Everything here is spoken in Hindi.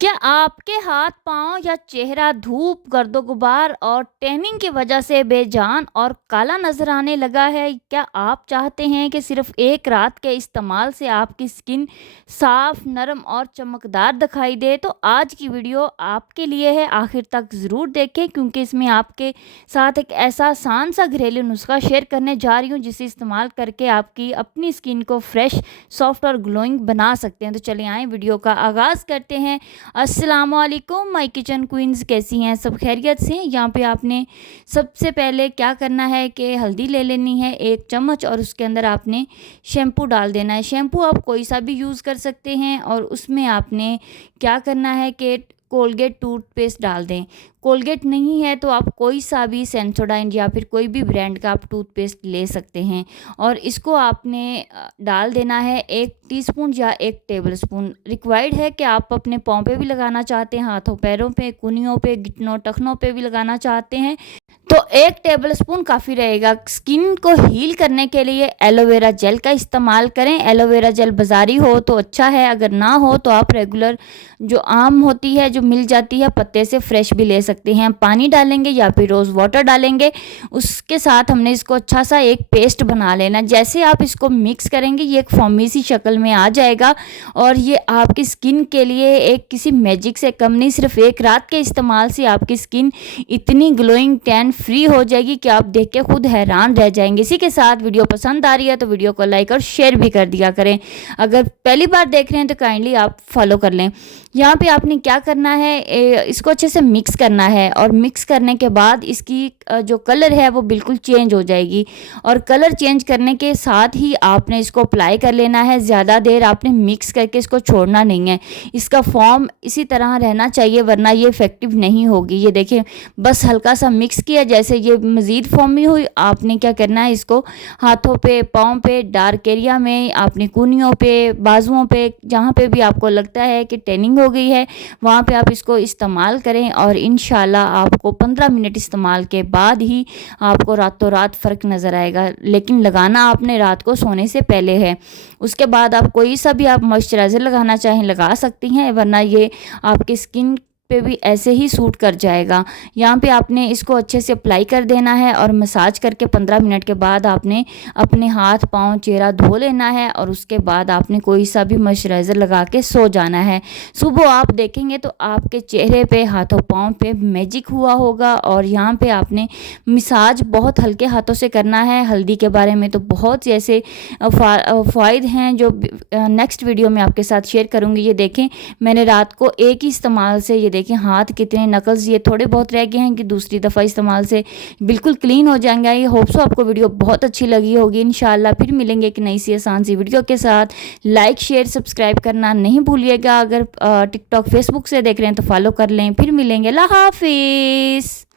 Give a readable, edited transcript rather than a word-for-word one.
क्या आपके हाथ पाँव या चेहरा धूप, गर्दो गुबार और टैनिंग की वजह से बेजान और काला नज़र आने लगा है? क्या आप चाहते हैं कि सिर्फ़ एक रात के इस्तेमाल से आपकी स्किन साफ़, नरम और चमकदार दिखाई दे? तो आज की वीडियो आपके लिए है, आखिर तक ज़रूर देखें क्योंकि इसमें आपके साथ एक ऐसा आसान सा घरेलू नुस्खा शेयर करने जा रही हूँ जिसे इस्तेमाल करके आपकी अपनी स्किन को फ्रेश, सॉफ्ट और ग्लोइंग बना सकते हैं। तो चलिए आएँ वीडियो का आगाज़ करते हैं। अस्सलामुअलैकुम माय किचन क्वींस, कैसी हैं सब? खैरियत से हैं? यहाँ पे आपने सबसे पहले क्या करना है कि हल्दी ले लेनी है 1 चम्मच और उसके अंदर आपने शैम्पू डाल देना है। शैम्पू आप कोई सा भी यूज़ कर सकते हैं और उसमें आपने क्या करना है कि कोलगेट टूथपेस्ट डाल दें। कोलगेट नहीं है तो आप कोई सा भी सेंसोडाइन या फिर कोई भी ब्रांड का आप टूथपेस्ट ले सकते हैं और इसको आपने डाल देना है 1 टीस्पून या 1 टेबलस्पून। रिक्वायर्ड है कि आप अपने पाँव पे भी लगाना चाहते हैं, हाथों पैरों पे, कूहनियों पे, घुटनों टखनों पे भी लगाना चाहते हैं तो 1 टेबलस्पून काफ़ी रहेगा। स्किन को हील करने के लिए एलोवेरा जेल का इस्तेमाल करें। एलोवेरा जेल बाज़ारी हो तो अच्छा है, अगर ना हो तो आप रेगुलर जो आम होती है, जो मिल जाती है पत्ते से, फ्रेश भी ले सकते हैं। पानी डालेंगे या फिर रोज़ वाटर डालेंगे, उसके साथ हमने इसको अच्छा सा एक पेस्ट बना लेना। जैसे आप इसको मिक्स करेंगे ये एक फोमी सी शक्ल में आ जाएगा और ये आपकी स्किन के लिए एक किसी मैजिक से कम नहीं। सिर्फ एक रात के इस्तेमाल से आपकी स्किन इतनी ग्लोइंग, टैन फ्री हो जाएगी कि आप देख के खुद हैरान रह जाएंगे। इसी के साथ वीडियो पसंद आ रही है तो वीडियो को लाइक और शेयर भी कर दिया करें। अगर पहली बार देख रहे हैं तो काइंडली आप फॉलो कर लें। यहाँ पे आपने क्या करना है, इसको अच्छे से मिक्स करना है और मिक्स करने के बाद इसकी जो कलर है वो बिल्कुल चेंज हो जाएगी और कलर चेंज करने के साथ ही आपने इसको अप्लाई कर लेना है। ज़्यादा देर आपने मिक्स करके इसको छोड़ना नहीं है, इसका फॉर्म इसी तरह रहना चाहिए वरना ये इफेक्टिव नहीं होगी। ये देखें, बस हल्का सा मिक्स किया, जैसे ये मज़ीद फॉर्मी हुई आपने क्या करना है, इसको हाथों पे, पाँव पे, डार्क एरिया में, आपने कूहनियों पे, बाजुओं पे, जहाँ पे भी आपको लगता है कि टैनिंग हो गई है वहाँ पे आप इसको इस्तेमाल करें और इंशाल्लाह आपको 15 मिनट इस्तेमाल के बाद ही आपको रातों रात फ़र्क नज़र आएगा। लेकिन लगाना आपने रात को सोने से पहले है। उसके बाद आप कोई सा भी आप मॉइस्चराइज़र लगाना चाहें लगा सकती हैं, वरना ये आपकी स्किन पे भी ऐसे ही सूट कर जाएगा। यहाँ पे आपने इसको अच्छे से अप्लाई कर देना है और मसाज करके 15 मिनट के बाद आपने अपने हाथ पाँव चेहरा धो लेना है और उसके बाद आपने कोई सा भी मॉइस्चराइज़र लगा के सो जाना है। सुबह आप देखेंगे तो आपके चेहरे पे, हाथों पाँव पे मैजिक हुआ होगा। और यहाँ पे आपने मसाज बहुत हल्के हाथों से करना है। हल्दी के बारे में तो बहुत से ऐसे फ़ायदे हैं जो नेक्स्ट वीडियो में आपके साथ शेयर करूँगी। ये देखें, मैंने रात को एक ही इस्तेमाल से ये देखें हाथ कितने नकल्स ये थोड़े बहुत रह गए हैं कि दूसरी दफ़ा इस्तेमाल से बिल्कुल क्लीन हो जाएंगे। ये होप सो आपको वीडियो बहुत अच्छी लगी होगी। इंशाल्लाह फिर मिलेंगे एक नई सी आसान सी वीडियो के साथ। लाइक, शेयर, सब्सक्राइब करना नहीं भूलिएगा। अगर टिकटॉक, फेसबुक से देख रहे हैं तो फॉलो कर लें। फिर मिलेंगे। अल्लाह हाफिज़।